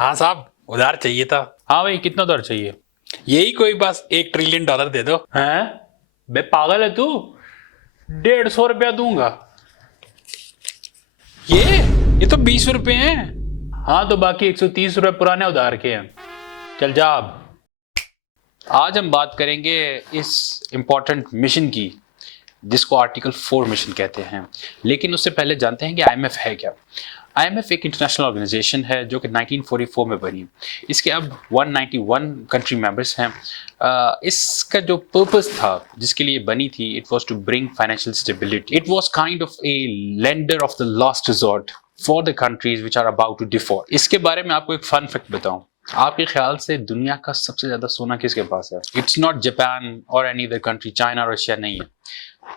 हाँ साहब, उधार चाहिए था। हाँ भाई, कितना उधार चाहिए? यही कोई बस $1 ट्रिलियन दे दो। हैं? बे पागल है तू? 150 रुपया दूंगा। ये तो ₹20 हैं। हाँ तो बाकी 130 रुपये पुराने उधार के हैं। चल जा अब। आज हम बात करेंगे इस इम्पॉर्टेंट मिशन की जिसको आर्टिकल 4 मिशन कहते हैं। लेकिन उससे पहले जानते हैं कि आईएमएफ है क्या। आईएमएफ एक इंटरनेशनल ऑर्गेनाइजेशन है जो कि 1944 में बनी। इसके अब 191 कंट्री मेंबर्स हैं। इसका जो पर्पस था जिसके लिए बनी थी, it was to bring financial stability. It was kind of a lender of the last resort for the countries which are about to default. इसके बारे में आपको एक फन फैक्ट बताऊं। आपके ख्याल से दुनिया का सबसे ज्यादा सोना किसके पास है? इट्स नॉट जापान और any other country, China Russia नहीं है।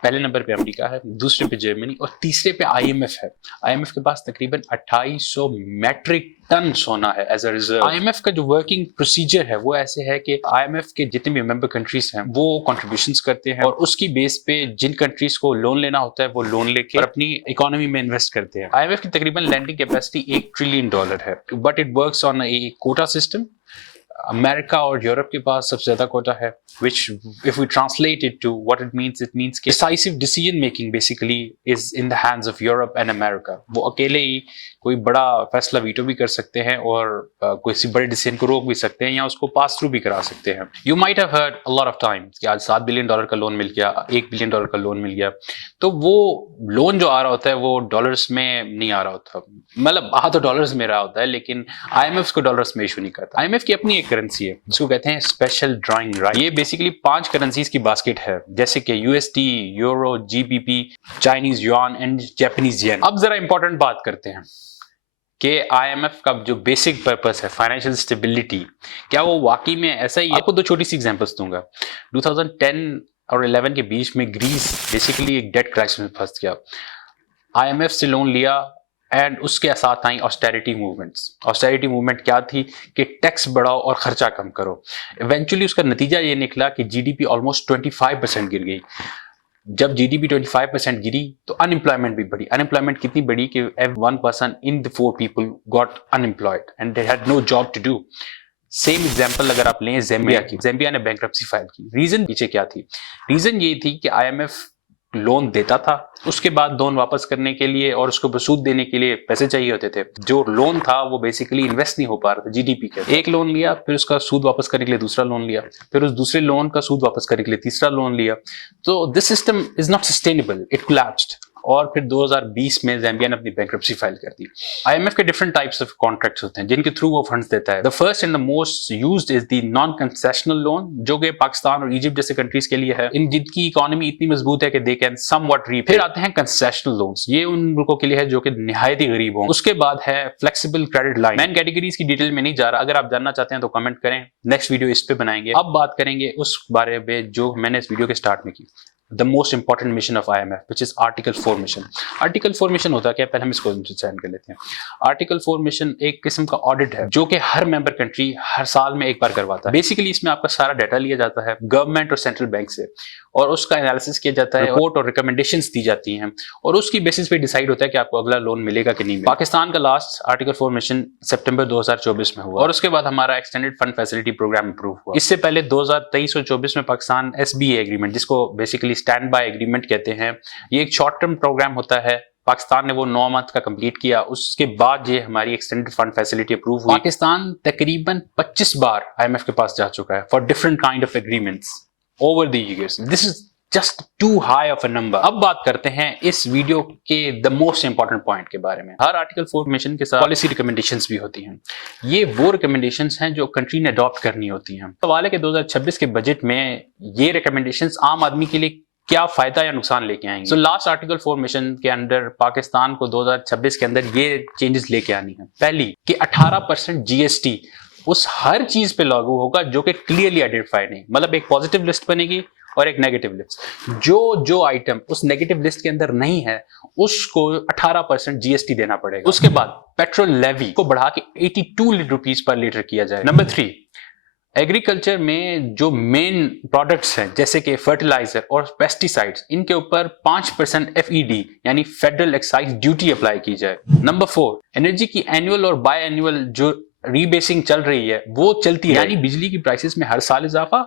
पहले नंबर पे अमेरिका है, दूसरे पे जर्मनी और तीसरे पे आईएमएफ है। आईएमएफ के पास तकरीबन 2800 मैट्रिक टन सोना है एज अ रिजर्व। आईएमएफ का जो वर्किंग प्रोसीजर है वो ऐसे है कि आईएमएफ के जितने भी मेंबर कंट्रीज हैं वो कंट्रीब्यूशंस करते हैं और उसकी बेस पे जिन कंट्रीज को लोन लेना होता है वो लोन लेके और अपनी इकोनॉमी में इन्वेस्ट करते हैं। आईएमएफ की तकरीबन लैंडिंग कैपेसिटी $1 ट्रिलियन है, but it works on A quota system. America और यूरोप के पास सबसे ज्यादा कोटा है, which if we translate it to what it means कि decisive decision making basically is in the hands of Europe and America। वो अकेले ही कोई बड़ा फैसला वीटो भी कर सकते हैं और किसी बड़े डिसीजन को रोक भी सकते हैं या उसको पास थ्रू भी करा सकते हैं। You might have heard a lot of times कि आज $7 बिलियन का लोन मिल गया, $1 बिलियन का लोन मिल गया। तो वो लोन जो आ रहा होता है वो डॉलर्स में नहीं आ रहा होता, मतलब आ तो डॉलर्स में रहा होता है, लेकिन आईएमएफ को डॉलर्स में इशू नहीं करता। आईएमएफ की अपनी एक करेंसी है जिसको कहते हैं स्पेशल ड्राइंग राइट। ये बेसिकली 5 करेंसीज की बास्केट है जैसे कि USD, euro, GBP, Chinese yuan and Japanese yen. अब जरा इंपॉर्टेंट बात करते हैं कि आईएमएफ का जो बेसिक पर्पस है फाइनेंशियल स्टेबिलिटी, क्या वो वाकई में ऐसा ही है? आपको 2 छोटी सी एग्जांपल्स दूंगा। 2010 और 11 के बीच में ग्रीस बेसिकली एक डेट क्राइसिस में फंस गया। आईएमएफ से लोन लिया एंड उसके साथ आई ऑस्टेरिटी मूवमेंट्स। ऑस्टेरिटी मूवमेंट क्या थी कि टैक्स बढ़ाओ और खर्चा कम करो। इवेंचुअली उसका नतीजा ये निकला कि जीडीपी ऑलमोस्ट 25% गिर गई। जब जीडीपी 25% गिरी तो अनएम्प्लॉयमेंट भी बढ़ी। अनएम्प्लॉयमेंट कितनी बढ़ी कि 1% in the 4 people got unemployed and they had no job to do. Same example अगर आप लें ज़ाम्बिया की, ज़ाम्बिया ने बैंक्रप्सी फाइल की। रीजन पीछे क्या थी? रीजन ये थी कि आईएमएफ लोन देता था, उसके बाद लोन वापस करने के लिए और उसको सूद देने के लिए पैसे चाहिए होते थे। जो लोन था वो बेसिकली इन्वेस्ट नहीं हो पा रहा था जीडीपी के। एक लोन लिया, फिर उसका सूद वापस करने के लिए दूसरा लोन लिया, फिर उस दूसरे लोन का सूद वापस करने के लिए तीसरा लोन लिया। तो this system is not sustainable, it collapsed. और फिर 2020 में ज़ाम्बिया ने अपनी बैंक्रप्सी फाइल कर दी। आईएमएफ के डिफरेंट टाइप्स ऑफ कॉन्ट्रैक्ट्स होते हैं जिनके थ्रू वो फंड्स देता है। The first and the most used is the non concessional loan, जो कि पाकिस्तान और इजिप्ट जैसे कंट्रीज के लिए है, इन जिनकी इकोनॉमी इतनी मजबूत है कि दे कैन समवॉट रीपे। फिर आते हैं कंसेशनल लोन्स, ये उन मुल्कों के लिए है जो कि निहायत ही गरीब हों। उसके बाद है flexible credit line. Man categories की डिटेल में नहीं जा रहा, अगर आप जानना चाहते हैं तो कमेंट करें, नेक्स्ट वीडियो इस पे बनाएंगे। अब बात करेंगे उस बारे में जो मैंने इस वीडियो के स्टार्ट में की, the most important mission of IMF, which is Article 4 mission। Article 4 mission होता क्या? पहले हम इसको अंडरस्टैंड कर लेते हैं। Article 4 mission एक किस्म का ऑडिट है जो कि हर मेंबर कंट्री हर साल में एक बार करवाता है। बेसिकली इसमें आपका सारा डाटा लिया जाता है गवर्नमेंट और सेंट्रल बैंक से और उसका एनालिसिस किया जाता है, रिपोर्ट और रिकमेंडेशंस दी जाती हैं और उसकी बेसिस पे डिसाइड होता है कि आपको अगला लोन मिलेगा कि नहीं मिलेगा। पाकिस्तान का लास्ट आर्टिकल 4 मिशन सितंबर 2024 में हुआ और उसके बाद हमारा extended fund facility programme approve हुआ। इससे पहले 2023 और 24 में पाकिस्तान एसबीए एग्रीमेंट, जिसको बेसिकली स्टैंड बाय एग्रीमेंट कहते हैं, ये एक शॉर्ट टर्म प्रोग्राम होता है। पाकिस्तान ने वो 9 मंथ का कंप्लीट किया, उसके बाद ये हमारी एक्सटेंडेड फंड फैसिलिटी अप्रूव हुई। पाकिस्तान तकरीबन 25 बार आईएमएफ के पास जा चुका है for different kind of agreements over the years. This is just too high of a number. अब बात करते हैं इस वीडियो के द मोस्ट इंपॉर्टेंट पॉइंट के बारे में। हर आर्टिकल 4 मिशन के साथ पॉलिसी रिकमेंडेशंस भी होती हैं। ये वो रिकमेंडेशंस हैं जो कंट्री ने अडॉप्ट करनी होती हैं। सवाल है कि 2026 के बजट में ये रिकमेंडेशंस आम आदमी के लिए क्या फायदा या नुकसान लेके आएंगे। सो लास्ट आर्टिकल 4 मिशन के अंदर पाकिस्तान को 2026 के अंदर ये चेंजेस लेके आनी है। पहली कि 18% जीएसटी उस हर चीज पे लागू होगा जो कि क्लियरली आइडेंटिफाइड नहीं, मतलब एक पॉजिटिव लिस्ट बनेगी और एक नेगेटिव लिस्ट। जो आइटम उस नेगेटिव लिस्ट के अंदर नहीं है उसको 18% जीएसटी देना पड़ेगा। उसके बाद पेट्रोल लेवी को बढ़ा के 82 रुपीस पर लीटर किया जाए। नंबर 3, एग्रीकल्चर में जो मेन प्रोडक्ट्स हैं जैसे कि फर्टिलाइजर और पेस्टिसाइड्स, इनके ऊपर 5% एफईडी यानी फेडरल एक्साइज ड्यूटी अप्लाई की जाए। नंबर 4, एनर्जी की एनुअल और बाय एनुअल जो रीबेसिंग चल रही है वो चलती है, यानी बिजली की प्राइसेस में हर साल इजाफा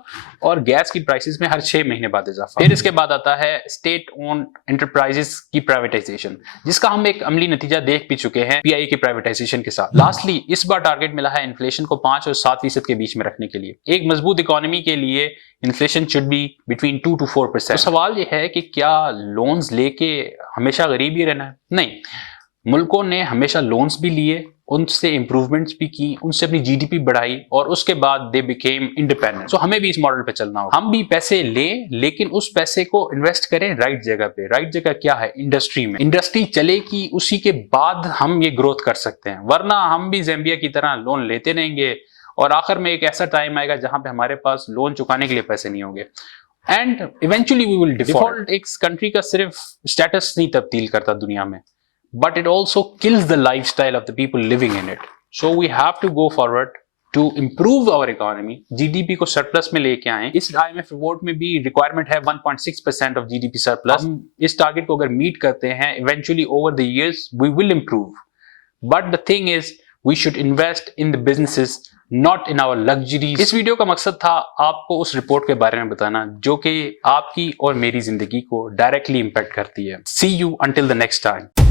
और गैस की प्राइसेस में हर 6 महीने बाद इजाफा। फिर इसके बाद आता है स्टेट ओन्ड एंटरप्राइजेस की प्राइवेटाइजेशन, जिसका हम एक अमली नतीजा देख भी चुके हैं पीआई के प्राइवेटाइजेशन के साथ। लास्टली इस बार टारगेट मिला है इन्फ्लेशन को 5 और 7% के बीच में रखने के लिए। एक मजबूत इकोनॉमी के लिए inflation should be between 2 to 4%। तो सवाल यह है कि क्या लोन्स लेके हमेशा गरीब ही रहना है? नहीं, मुल्कों ने हमेशा लोन्स भी लिए, उनसे इंप्रूवमेंट्स भी की, उनसे अपनी जीडीपी बढ़ाई और उसके बाद दे बिकेम इंडिपेंडेंट। सो हमें भी इस मॉडल पे चलना होगा। हम भी पैसे लें लेकिन उस पैसे को इन्वेस्ट करें राइट जगह पे। राइट जगह क्या है? इंडस्ट्री में। इंडस्ट्री चलेगी, उसी के बाद हम ये ग्रोथ कर सकते हैं, वरना हम भी ज़ाम्बिया की तरह लोन लेते रहेंगे और आखिर में एक ऐसा टाइम आएगा जहां पे हमारे पास लोन चुकाने के लिए पैसे नहीं होंगे and eventually we will default. एक कंट्री का सिर्फ स्टेटस नहीं तब्दील करता दुनिया में, but it also kills the lifestyle of the people living in it. So we have to go forward to improve our economy. GDP को surplus में लेके आए। इस IMF रिपोर्ट में भी requirement है 1.6% of GDP surplus। हम इस टारगेट को अगर मीट करते हैं, eventually over the years we will improve. But the thing is, we should invest in the businesses, not in our luxuries. इस वीडियो का मकसद था आपको उस रिपोर्ट के बारे में बताना जो कि आपकी और मेरी जिंदगी को डायरेक्टली इम्पैक्ट करती है। See you until the next time.